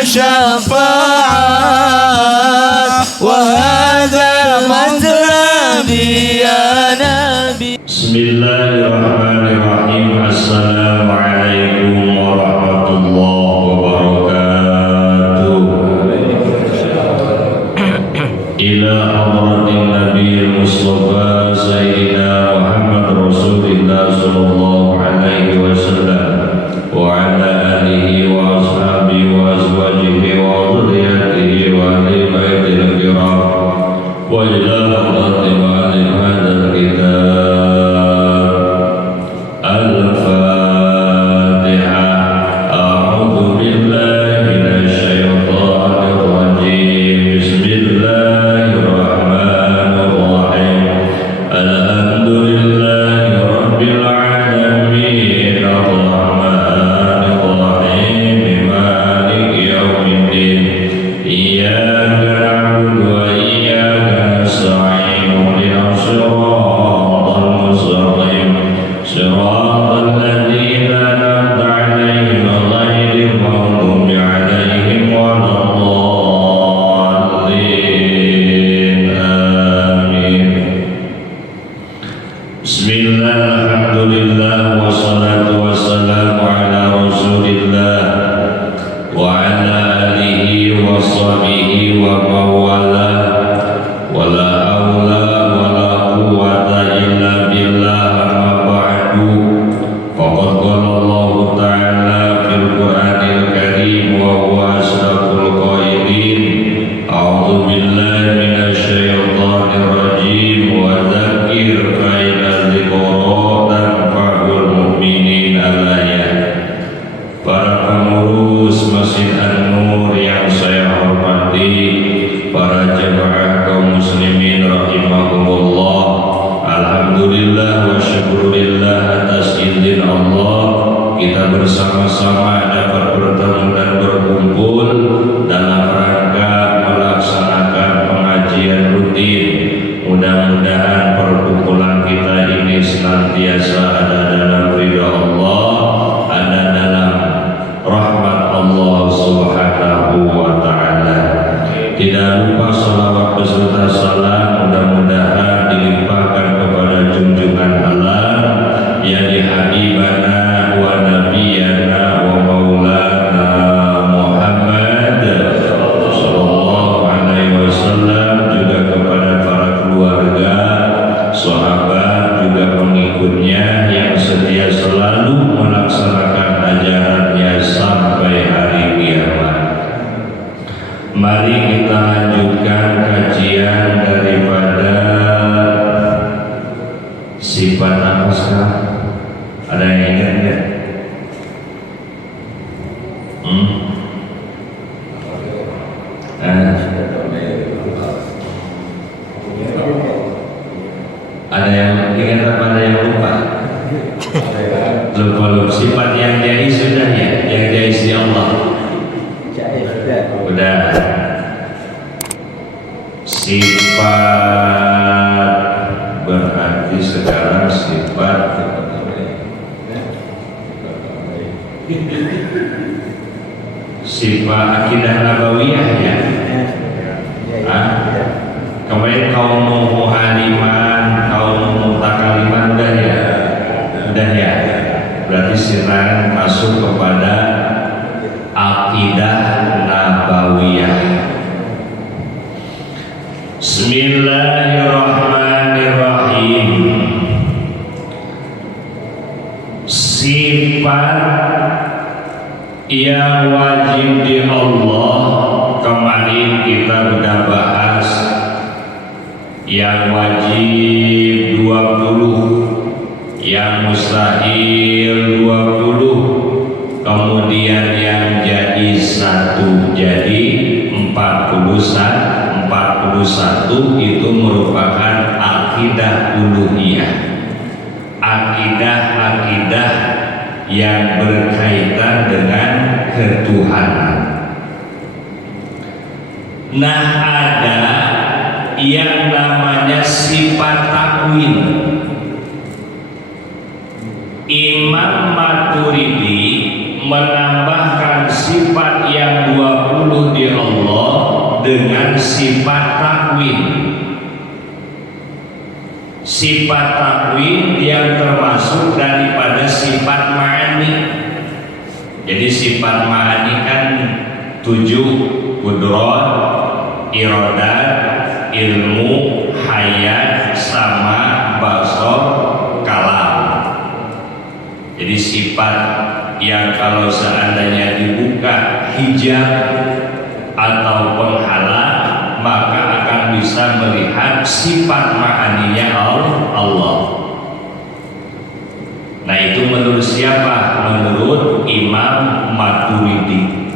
الشفاعات وهذا مطلبي يا نبي. بسم الله الرحمن الرحيم. Assalamualaikum warahmatullahi wabarakatuh. Ila hadratin Nabi Mustafa Sayyidina Muhammad Rasulullah sallallahu alaihi wasallam wa ala alihi wa ashabihi wa azwajihi wa dhurriyyatihi wa ahli baitil kiram wa ila hadratin ahli hadzal kitab al-Fatihah. A'udzu billahi minasy syaithanir rajim. Bismillahirrahmanirrahim. Alhamdulillahi rabbil alamin arrahmanir rahim maliki yaumiddin. Iyyaka na'budu wa iyyaka nasta'in. Ihdinas siratal mustaqim. Siratal ladzina an'amta 'alaihim ghairil maghdubi 'alaihim waladdallin. Amin. Bismillah, alhamdulillah, wassalatu wassalamu ala rasulillah wa ala alihi wa sahbihi wa mawala wa la hawla wa la quwwata illa billah. Amma ba'du. Faqad qala Allah ta'ala fil Qur'anil Karim wa huwa asdaqul qailin. A'udzu billahi minasy syaithanir rajim. Wa dzakir fa inna dzikra tanfa'ul mu'minin. Al-ayat. Para pengurus Masjid An-Nur yang saya hormati, para jemaah kaum muslimin rahimahumullah, alhamdulillah wa syukurillah atas izin Allah kita bersama-sama dapat bertemu dan berkumpul dalam rangka melaksanakan pengajian rutin. Mudah-mudahan perkumpulan kita ini senantiasa ada dalam ridha Allah, ada dalam rahmat Allah subhanahu wa ta'ala. Tidak lupa salawat beserta salam mudah-mudahan dilimpahkan kepada junjungan Allah yakni habibana wa nabiyana wa maulana Muhammad sallallahu alaihi wasallam, juga kepada para keluarga, sahabat, juga pengikutnya yang setia selalu melaksanakan ajarannya sampai hari kiamat. Mari kita lanjutkan kajian daripada sifat apa sekarang? Ada yang ingat nggak? Ada yang ingat apa ada yang lupa? Lupa sifat yang jadi sudah ya, yang jadi si Allah. Udah. Sifat berarti sekarang sifat sifat akidah nabawiyah ya. Kemarin kaum muhaliman, kaum mutakaliman udah ya, berarti sekarang masuk kepada akidah nabawiyah. Bismillahirrahmanirrahim. Sifat yang wajib di Allah kemarin kita sudah bahas. Yang wajib 20, yang mustahil 20, kemudian yang jadi 1, jadi 41 itu merupakan akidah uluhiyah, akidah yang berkaitan dengan ketuhanan. Nah, ada yang namanya sifat takwin. Imam Maturidi menambahkan sifat yang 20 di Allah dengan sifat takwin. Sifat takwin yang termasuk daripada sifat ma'ani. Jadi sifat ma'ani kan 7: kudrat, iradat, ilmu, hayat, sama, basar, kalam. Jadi sifat yang kalau seandainya dibuka hijab atau penghalang, maka akan bisa melihat sifat ma'aninya Allah. Nah itu menurut siapa? Menurut Imam Maturidi.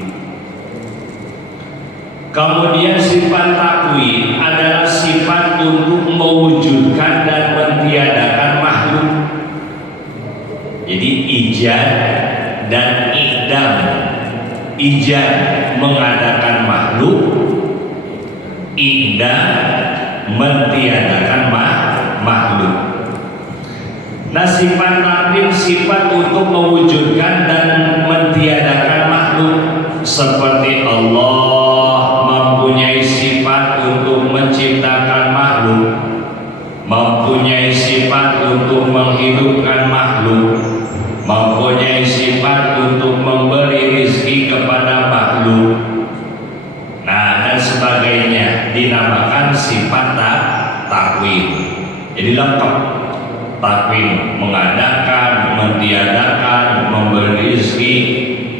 Kemudian sifat takwin adalah sifat untuk mewujudkan dan mentiadakan makhluk. Jadi ijad dan idam. Ijad mengadakan makhluk, idam mentiadakan makhluk. Nah sifat takwin sifat untuk mewujudkan dan mentiadakan makhluk, seperti Allah mempunyai sifat untuk menciptakan makhluk, mempunyai sifat untuk menghidupkan makhluk, mempunyai sifat untuk memberi rezeki kepada makhluk, nah dan sebagainya, dinamakan sifat takwin. Jadi lengkap. Takwin mengadakan, mentiadakan, memberi rezeki,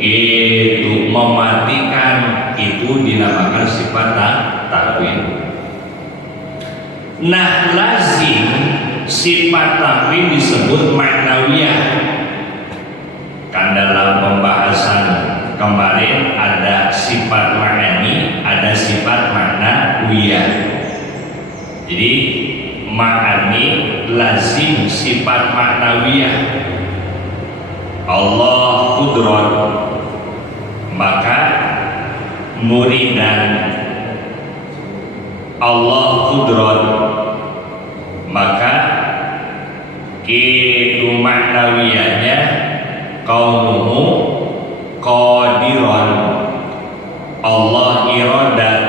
itu mematikan, itu dinamakan sifat takwin. Nah lazim sifat takwin disebut maknawiyah. Kan dalam pembahasan kemarin ada sifat ma'ani, ada sifat maknawiyah. Jadi ma'ani lazim sifat maknawiyah. Allah kudrat, maka muridan. Allah kudrat, maka itu maknawiyahnya kaunuhu qadiran. Allah iradat,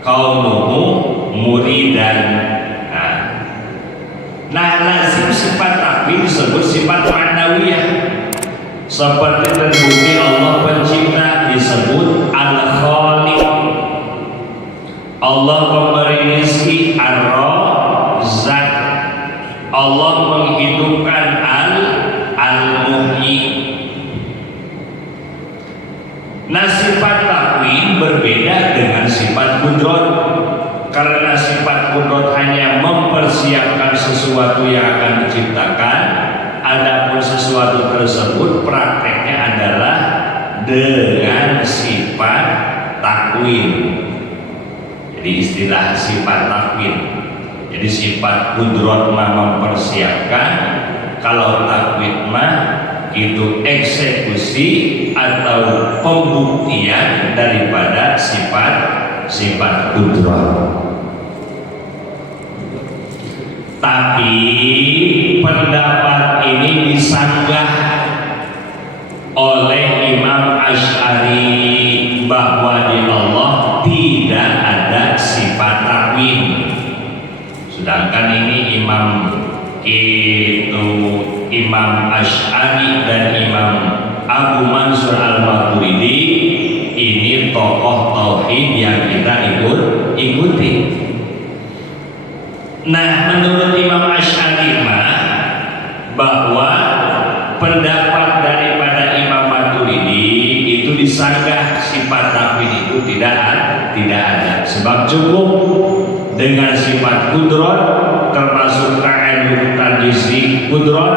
kaunuhu muridan. Nah lazim sifat takwin disebut sifat ma'nawiyah. Seperti terbukti Allah pencipta disebut al-khaliq. Allah pemberi rezeki ar-razzaq. Allah menghidupkan al-muhyi. Nah sifat takwin berbeda dengan sifat kudrat. Karena sifat kudrat hanya mempersiapkan sesuatu yang akan diciptakan, adapun sesuatu tersebut prakteknya adalah dengan sifat takwin. Jadi istilah sifat takwin. Jadi sifat kudrat mah mempersiapkan, kalau takwin mah itu eksekusi atau pembuktian daripada sifat kudrat. Tapi pendapat ini disanggah oleh Imam Asy'ari bahwa di Allah tidak ada sifat takwin. Sedangkan ini Imam Asy'ari dan Imam Abu Mansur Al-Maturidi ini tokoh tauhid yang kita ikuti. Nah menurut Imam Asy'ari bahwa pendapat daripada Imam Maturidi itu disanggah sifat takwin itu tidak ada, sebab cukup dengan sifat kudrat, termasuk ta'alluq tanjizi kudrat.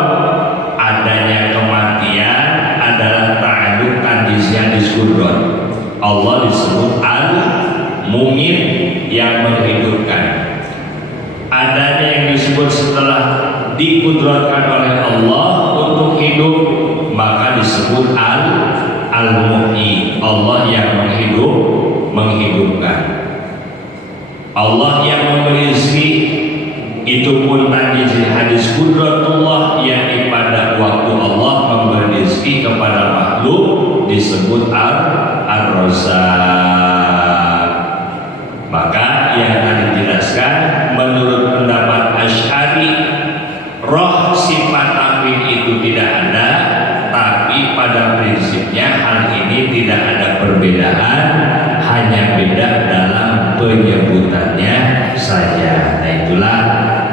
Adanya kematian adalah ta'alluq tanjizi kudrat. Allah disebut al-mumit yang menghidupkan. Adanya yang disebut setelah dikudratkan oleh Allah untuk hidup, maka disebut al-muhyi, Allah yang menghidupkan. Allah yang memberi rezeki, itu pun tanjiz hadis kudratullah, yang pada waktu Allah memberi rezeki kepada makhluk disebut Ar-Razzaq. Maka yang tadi dijelaskan menurut pendapat Asy'ari, roh sifat tauhid itu tidak ada, tapi pada prinsipnya hal ini tidak ada perbedaan, hanya beda dalam penyebutannya saja. Nah itulah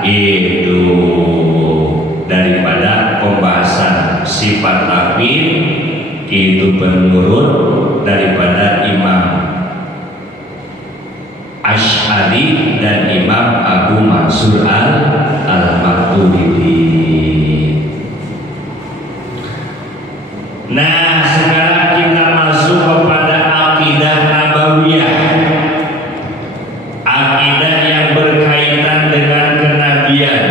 itu daripada pembahasan sifat tauhid itu menurut daripada Imam Asy'ari dan Imam Abu Mansur Al-Maturidi. Nah, sekarang kita masuk kepada akidah nabawiyah, akidah yang berkaitan dengan kenabian.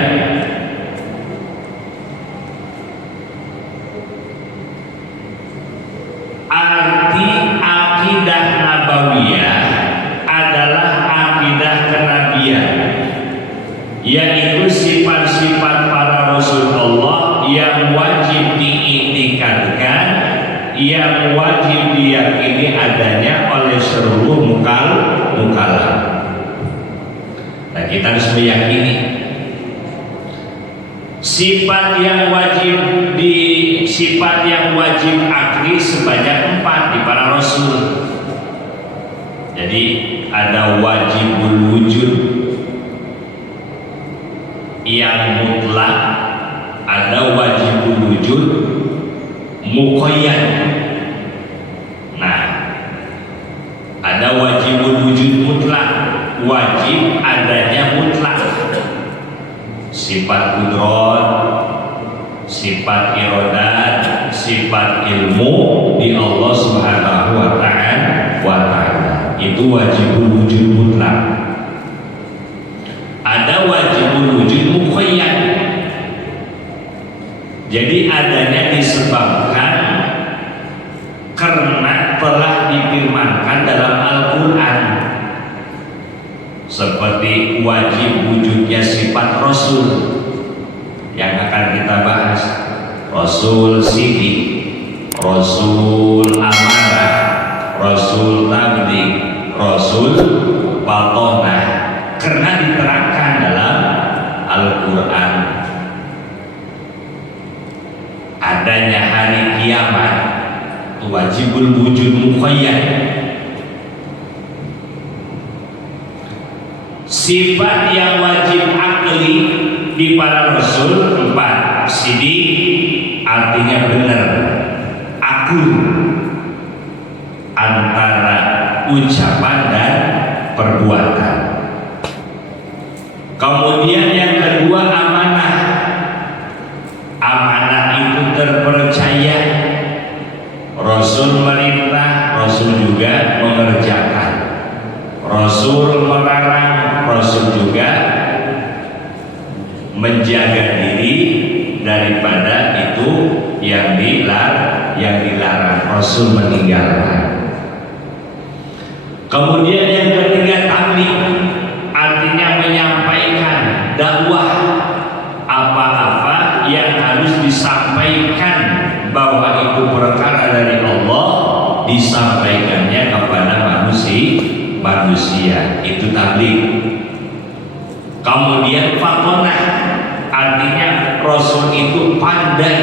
Arti akidah nabawiyah adalah akidah kenabian, yaitu sifat-sifat para Rasul Allah yang wajib diiktikadkan, yang wajib diyakini adanya oleh seluruh mukallaf. Nah, kita harus meyakini sifat yang wajib akli sebanyak 4 di para Rasul. Jadi ada wajibul wujud yang mutlak, ada wajibul wujud muqayyad. Nah, ada wajibul wujud mutlak, wajib adanya mutlak, sifat kudrat, sifat iradat, sifat ilmu di Allah Subhanahu wa ta'ala. Itu wajibul wujud mutlak. Ada wajibul wujud muqayyad. Jadi adanya disebabkan karena telah difirmankan dalam Al-Quran, seperti wajib wujudnya sifat Rasul yang akan kita bahas. Rasul sidik, Rasul amanah, Rasul tabligh, Rasul batonah, karena diterangkan dalam Al-Quran. Adanya hari kiamat, wajibul wujud muqayyad. Sifat yang wajib akli di para Rasul 4. Sidik artinya benar, akul antara ucapan dan perbuatan. Kemudian yang kedua amanah. Amanah itu terpercaya. Rasul merintah, Rasul juga mengerjakan. Rasul melarang, Rasul juga menjaga diri daripada itu yang dilarang. Rasul meninggalkan. Kemudian yang ketiga tabligh, artinya menyampaikan dakwah, apa-apa yang harus disampaikan bahwa itu perkara dari Allah, disampaikannya kepada manusia, itu tabligh. Kemudian fatonah, artinya Rasul itu pandai,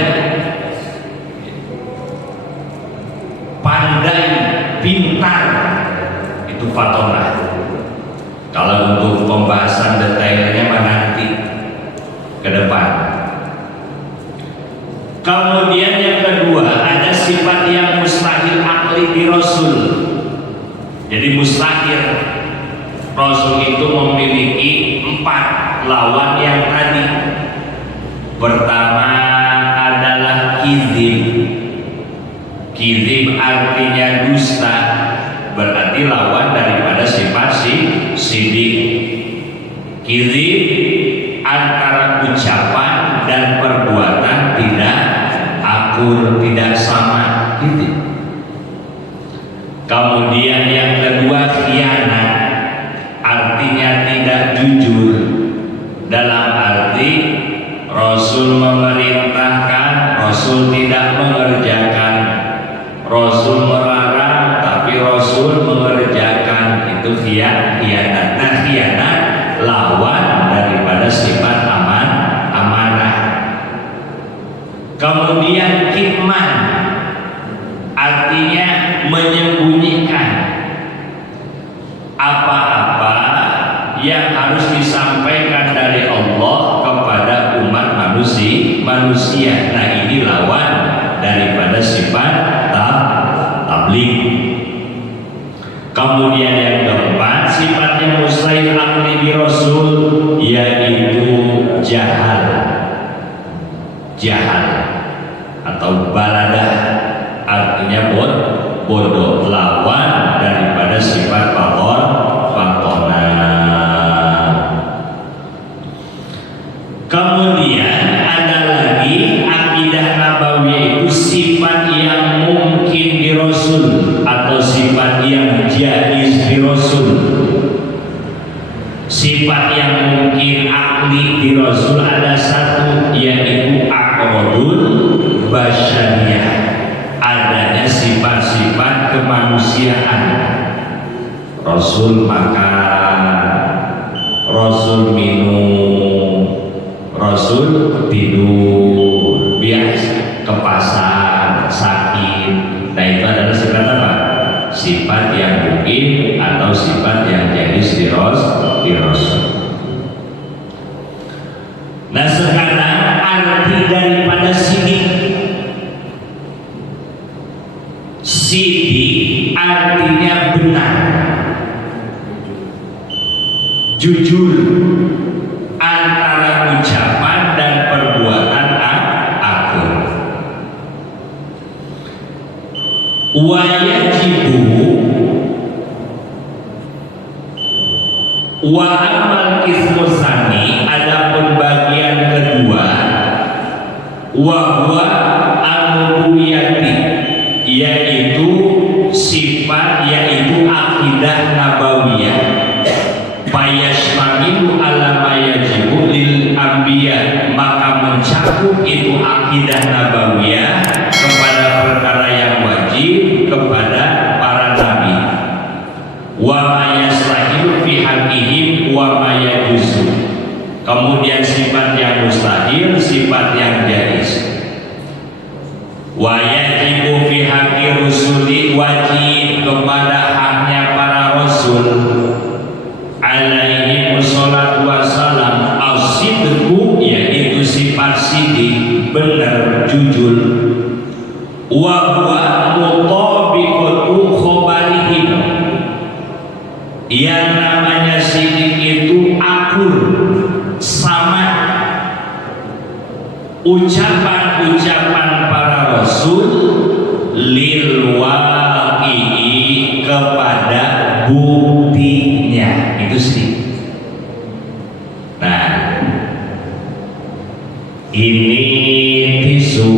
pintar, itu fatonah. Kalau untuk pembahasan detailnya nanti ke depan. Kemudian yang kedua ada sifat yang mustahil akli di Rasul. Jadi mustahil Rasul itu memiliki 4 lawan yang tadi. Pertama adalah kizib. Kizib artinya dusta, berarti lawan daripada sifat sidik. Kizib antara ucapan dan perbuatan tidak akur, tidak sama. Kizib. Kemudian yang kedua khianat, artinya tidak jujur, dalam arti Rasul memerintahkan, Rasul tidak mengerjakan, Rasul khianat. Nah, khianat lawan daripada sifat amanah. Kemudian kitman artinya menyembunyikan apa-apa yang harus disampaikan dari Allah kepada umat manusia. Nah, ini lawan daripada sifat tabligh. Kemudian yang keempat, sifatnya mustahil akli bi Rasul, yaitu jahal atau baladah, artinya bodoh, lawan daripada sifat fatona. Kemudian ada lagi akidah nabawiyah, itu sifat yang mungkin di Rasul atau sifat yang jaiz di Rasul. Sifat yang mungkin akli di Rasul ada satu, yaitu aqrodul basyariyah, adanya sifat-sifat kemanusiaan. Rasul makan, Rasul minum, Rasul tidur, biasa ke pasar, sakit. Nah, itu adalah sifat apa? Sifat yang mungkin atau sifat yang jaiz di Rasul. Nah, sekarang arti daripada sidik. Sidik artinya benar, jujur antara ucapan dan perbuatan akur. Wa yajibu wa amal kismusani, adapun bagian kedua, wa huwa an-nubuwiyati, yaitu sifat, yaitu akidah nabawiyah. Fayashmamilu ala ma yajibu lil anbiya, maka mencakup itu akidah nabawiyah kepada perkara yang wajib kepada para nabi. Wa ma yastahilu fi haqqihim wa ma yajuzu. Kemudian sifat yang mustahil, sifat yang jaiz. Wa yajibu fi haqqi rusuli, wajib kepada haknya para rasul alaihi wassalatu wassalam as-sidqu, yaitu sifat sidik, benar, jujur. Wa huwa mutabiqatu khobarihim, yang namanya sidik itu akur, sama ucapan-ucapan para rasul lil waqi'i, kepada buktinya, itu sih. Nah, ini tisu.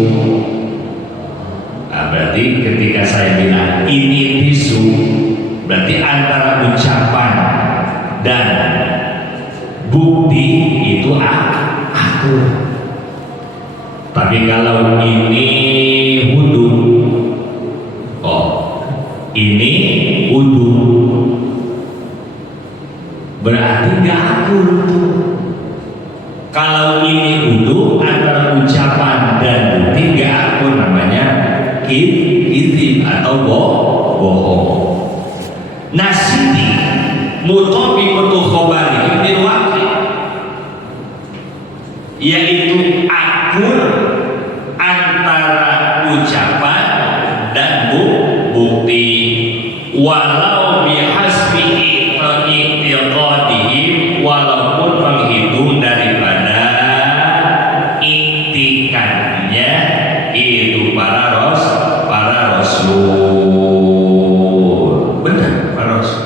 Nah, berarti ketika saya bilang ini tisu, berarti antara ucapan dan bukti itu akur. Tapi kalau ini wudu, oh ini wudu, berarti gak akur. Kalau ini wudu, antara ucapan dan bukti gak akur, namanya kizib atau bohong. Nasiti mutabiqatu khobarihim bil waqi, yaitu akur antara ucapan dan bukti, walau bihasbi i'tiqadihim, walaupun menghitung daripada intikannya itu para rasul. Benar, para rasul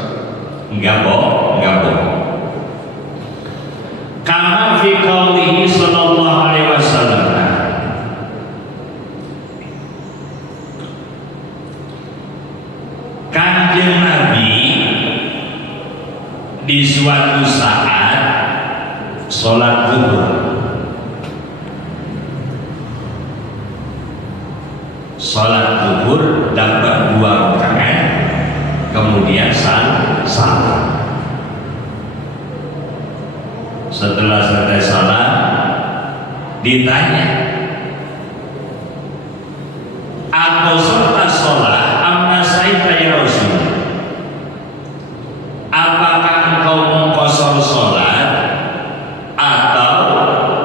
enggak bohong. Kama fi qaulihi sallallahu alaihi wasallam, Kanjeng Nabi di suatu saat sholat zuhur, dapat 2 rakaat, kemudian salam. setelah selesai salat ditanya, aku serta sholat amma saita ya Rasul, apakah engkau mengqashar sholat atau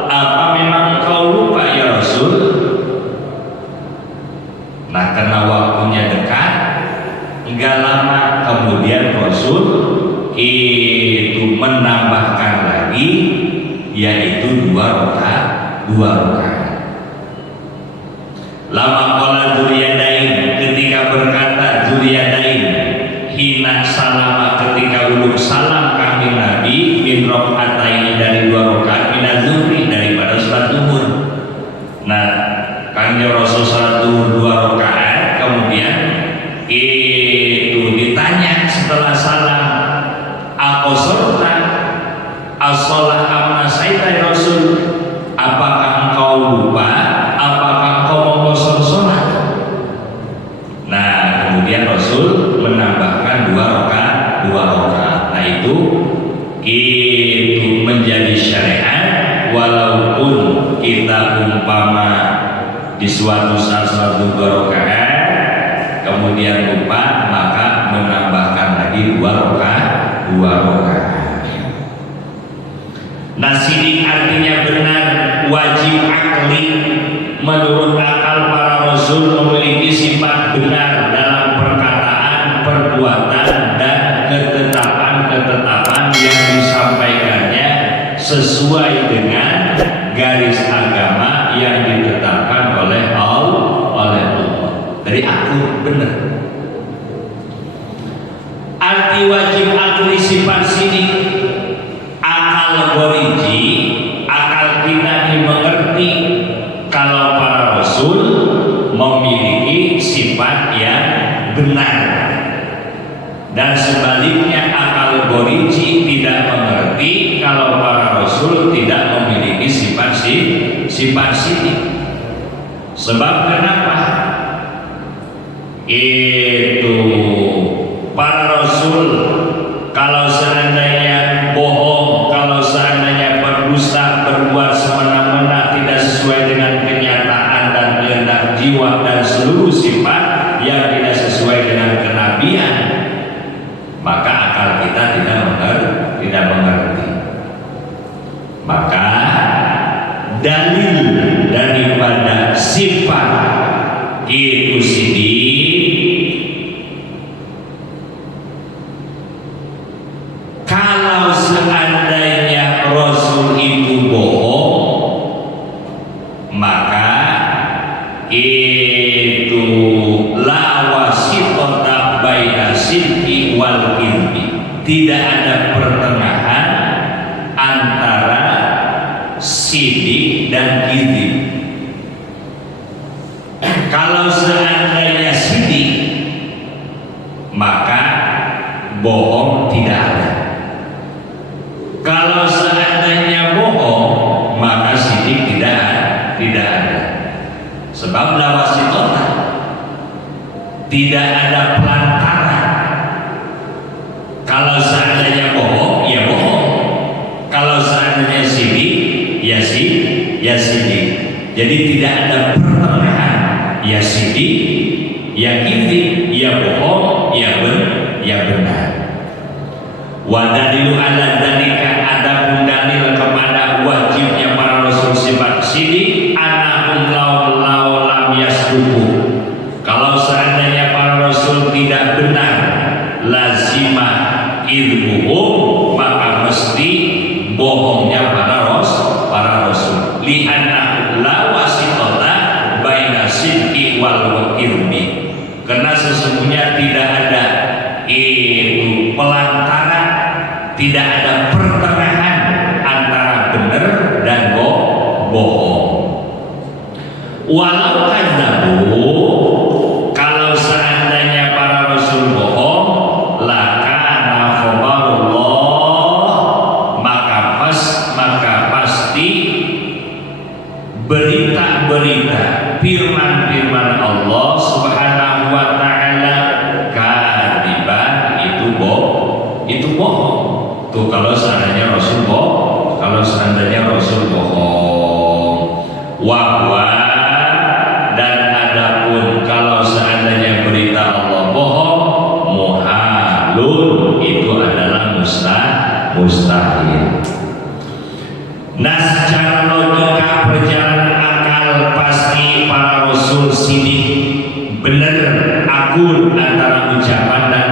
apa memang engkau lupa ya Rasul? Nah, karena waktunya dekat, enggak lama kemudian Rasul itu menambahkan lagi, yaitu 2 rakaat. Lama qala Dzuliyadain, ketika berkata Dzuliyadain, hina salama, ketika uluk salam kami Nabi, min rakaataini, dari 2 rakaat, min az-zuhri, daripada salat zuhur. Nah, Kanjeng Rasul salat zuhur 2 rakaat, kemudian itu ditanya setelah salam, aqsarta as-shalah amma saita ya Rasul, apakah engkau lupa, apakah engkau mengqashar sholat? Nah, kemudian Rasul menambahkan 2 rakaat. Nah, itu menjadi syariat, walaupun kita umpama di suatu saat 2 rakaat kemudian lupa, maka menambahkan lagi 2 rakaat. Nah, sidik artinya benar, wajib akli. Menurut akal para rasul memiliki sifat benar dalam perkataan, perbuatan, dan ketetapan yang disampaikannya sesuai dengan garis agama yang ditetapkan oleh Allah. Jadi aku benar. Arti wajib akli sifat sini, akal goriji, akal kita dimengerti kalau para rasul memiliki sifat yang benar, dan sebaliknya akal goriji tidak mengerti kalau para rasul tidak memiliki sifat sini. Sebab kenapa? Itu para rasul kalau seandainya bohong, kalau seandainya berdusta, berbuat semena-mena, tidak sesuai dengan kenyataan dan kehendak jiwa dan seluruh sifat yang tidak sesuai dengan kenabian, maka akal kita tidak mengerti. Maka dalil daripada sifat itu sendiri, kalau seandainya Rasul itu bohong, maka itu la wasitata baina sidqi wal kidbi, tidak ada pertengahan antara sidik dan kidib. Kalau seandainya sidik, maka bohong tidak ada. Kalau seandainya bohong, maka sidik tidak ada. Sebab lawasitota, tidak ada pelantaran. Kalau seandainya bohong, ya bohong. Kalau seandainya sidik, ya sidik. Jadi tidak ada pertengahan, ya sidik, ya kidib, ya bohong, ya benar. Wa dalilu ala dzalika, adapun dalil kepada wajibnya para rasul sifat sidik, annahum law lam yasduqu, kalau seandainya para rasul tidak benar, lazimah idmuhum, maka mesti bohongnya para rasul. Li'anna la wasitata baina sidqi wal kidbi, karena sesungguhnya tidak ada itu pelantaran, tidak ada pertengahan antara benar dan bohong. Walau kadzabu, kalau seandainya para rasul bohong, lakana khabarullah, maka pasti berita-berita firman-firman Allah Subhanahu wa taala kadiban, itu bohong. Tuh kalau seandainya Rasul bohong, kalau Nah, secara logika perjalanan akal pasti para rasul sidik benar akur antara ucapan dan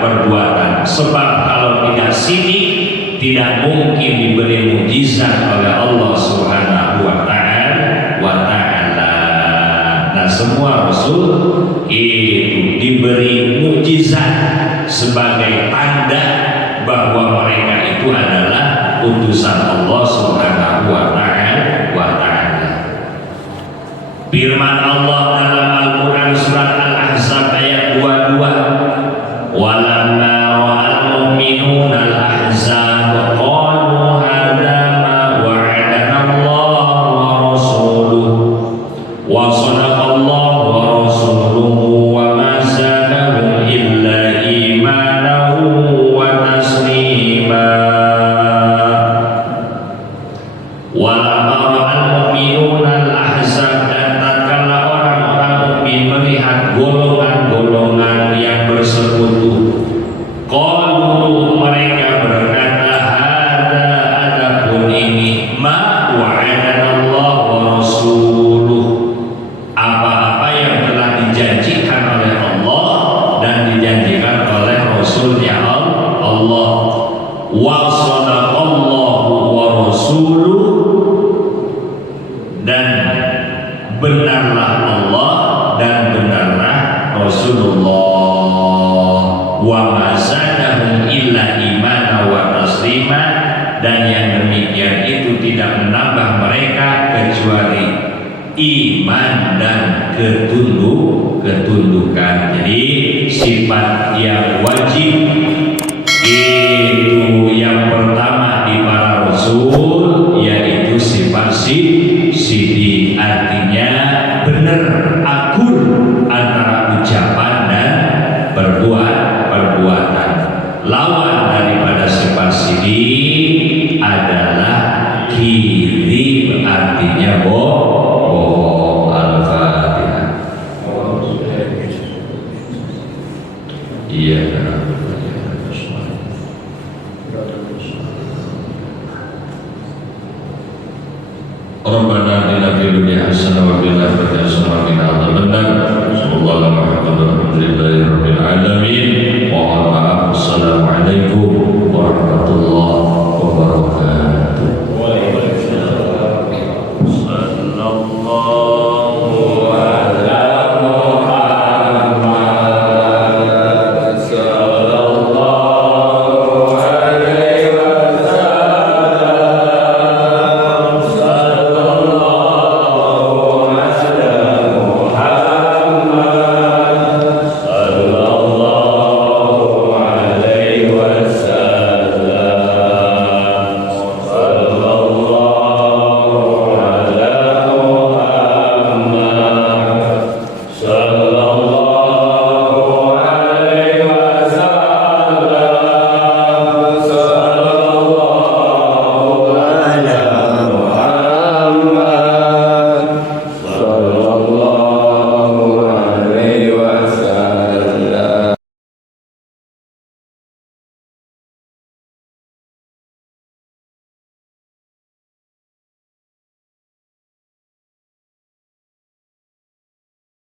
perbuatan. Sebab kalau tidak sidik tidak mungkin diberi mukjizat oleh Allah Subhanahu wa Ta'ala. Nah, semua rasul itu diberi mukjizat sebagai tanda bahwa mereka itu adalah utusan Allah Subhanahu wa Ta'ala. Firman Allah dalam Al-Quran surat Al-Ahzab ayat 22, walamma ra'al mu'minuna al-ahzab qalu hadza ma wa'adana Allah wa rasuluhu wa sadaqallahu wa rasuluhu wa ma zadahum illa imanahu wa taslima. Walamma ra'al mu'minuna al-ahzab, dan tatkala orang-orang mukmin melihat golongan-golongan yang bersekutu, qalu, mereka berkata, hadza, adapun ini, ma wa'adana Allah wa rasuluh, apa-apa yang telah dijanjikan oleh Allah dan dijanjikan oleh Rasulnya Allah, wa sadaqallahu wa rasuluh, dan benarlah Allah dan benarlah Rasulullah, wa mazadahum illa imana wa taslima, dan yang demikian itu tidak menambah mereka kecuali iman dan ketundukan. Jadi sifat yang wajib itu yang pertama di para rasul yaitu sifat sidik, artinya benar akur antara ucapan dan perbuatan. Lawan daripada sifat sidik adalah kiri, artinya bohong. Al-Fatihah. Iya. Rabbana atina fid dunya hasanah wa fil akhirati hasanah wa qina adzabannar. Sallallahu alaihi wa sallam. Alhamdulillahirabbil alamin. Wa assalamu alaikum